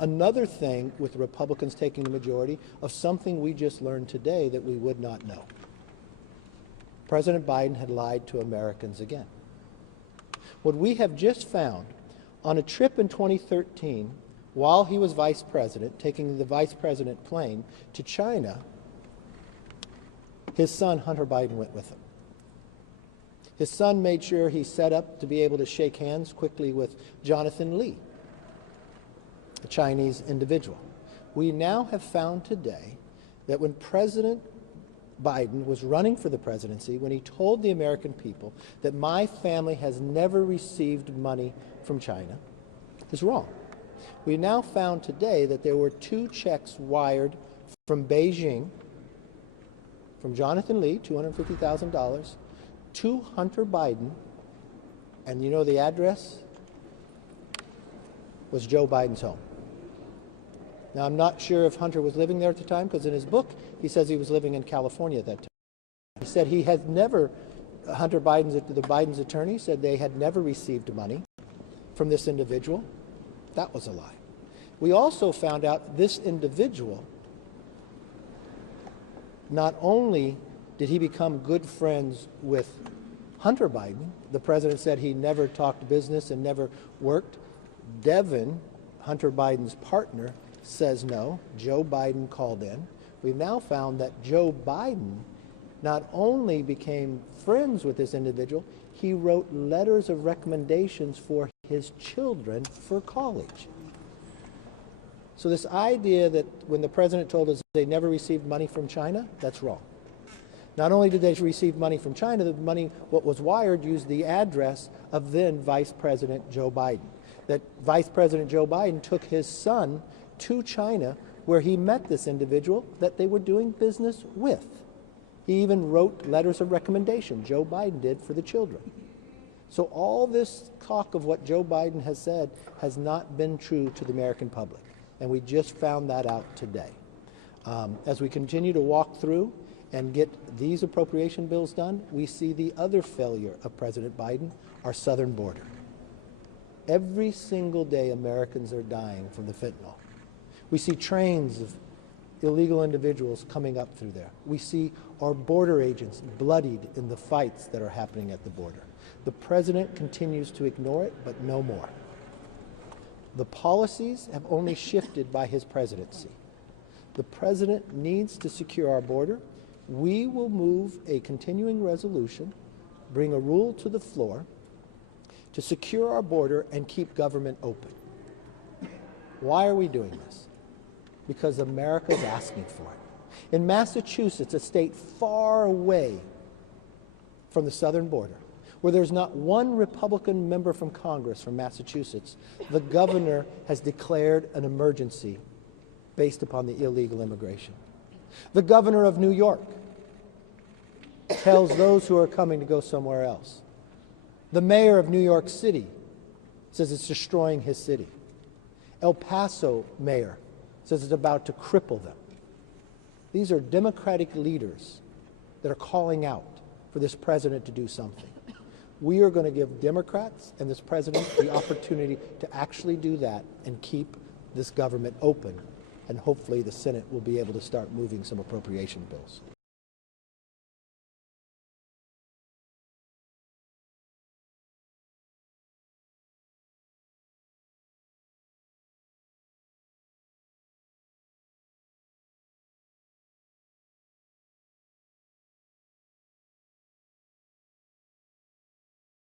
Another thing with the Republicans taking the majority of something we just learned today that we would not know. President Biden had lied to Americans again. What we have just found on a trip in 2013, while he was vice president, taking the vice president plane to China, his son, Hunter Biden, went with him. His son made sure he set up to be able to shake hands quickly with Jonathan Lee, a Chinese individual. We now have found today that when President Biden was running for the presidency, when he told the American people that my family has never received money from China, is wrong. We now found today that there were 2 checks wired from Beijing, from Jonathan Lee, $250,000, to Hunter Biden, and you know the address was Joe Biden's home. Now, I'm not sure if Hunter was living there at the time, because in his book, he says he was living in California at that time. He said he had never, the Biden's attorney said they had never received money from this individual. That was a lie. We also found out this individual, not only did he become good friends with Hunter Biden, the president said he never talked business and never worked. Devin, Hunter Biden's partner, says no. Joe Biden called in. We've now found that Joe Biden not only became friends with this individual, he wrote letters of recommendations for his children for college. So this idea that when the president told us they never received money from China, that's wrong. Not only did they receive money from China, the money, what was wired, used the address of then Vice President Joe Biden. That Vice President Joe Biden took his son to China, where he met this individual that they were doing business with. He even wrote letters of recommendation, Joe Biden did, for the children. So all this talk of what Joe Biden has said has not been true to the American public, and we just found that out today. As we continue to walk through and get these appropriation bills done, we see the other failure of President Biden, our southern border. Every single day, Americans are dying from the fentanyl. We see trains of illegal individuals coming up through there. We see our border agents bloodied in the fights that are happening at the border. The president continues to ignore it, but no more. The policies have only shifted by his presidency. The president needs to secure our border. We will move a continuing resolution, bring a rule to the floor to secure our border and keep government open. Why are we doing this? Because America's asking for it. In Massachusetts, a state far away from the southern border, where there's not one Republican member from Congress from Massachusetts, the governor has declared an emergency based upon the illegal immigration. The governor of New York tells those who are coming to go somewhere else. The mayor of New York City says it's destroying his city. El Paso mayor says it's about to cripple them. These are Democratic leaders that are calling out for this president to do something. We are going to give Democrats and this president the opportunity to actually do that and keep this government open, and hopefully the Senate will be able to start moving some appropriation bills.